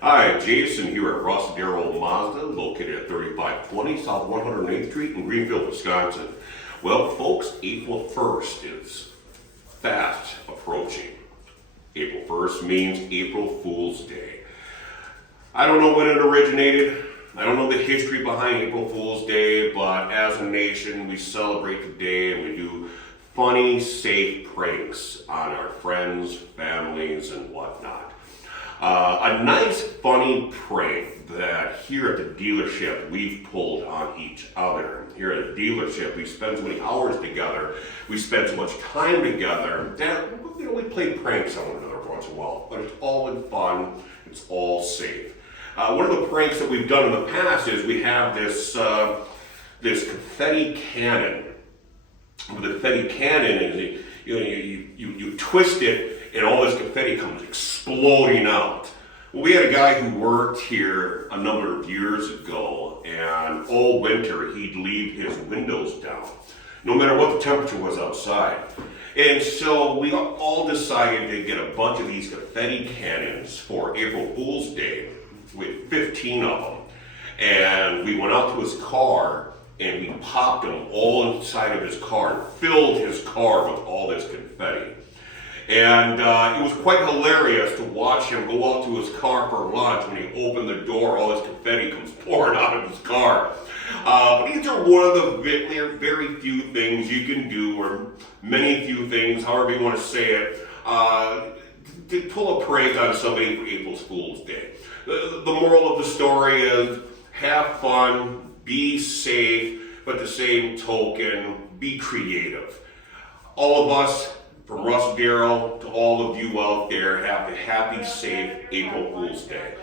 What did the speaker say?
Hi, Jason here at Russ Darrow Mazda, located at 3520 South 108th Street in Greenfield, Wisconsin. Well, folks, April 1st is fast approaching. April 1st means April Fool's Day. I don't know when it originated. I don't know the history behind April Fool's Day, but as a nation, we celebrate the day and we do funny, safe pranks on our friends, families, and whatnot. A nice, funny prank that here at the dealership we've pulled on each other. Here at the dealership, we spend so many hours together, we spend so much time together that we play pranks on one another once in a while, but it's all in fun, it's all safe. One of the pranks that we've done in the past is we have this confetti cannon. With the confetti cannon, and you twist it, and all this confetti comes exploding out. Well, we had a guy who worked here a number of years ago, and all winter he'd leave his windows down, no matter what the temperature was outside. And so we all decided to get a bunch of these confetti cannons for April Fool's Day, with 15 of them. And we went out to his car, and we popped them all inside of his car, and filled his car with all this confetti. And it was quite hilarious to watch him go out to his car for lunch. When he opened the door, all this confetti comes pouring out of his car. But these are one of the very few things you can do, or many few things, however you want to say it, to pull a prank on somebody for April Fool's Day. The moral of the story is have fun, be safe, but the same token, be creative. All of us, from Russ Darrow to all of you out there, have a happy, safe April Fool's Day.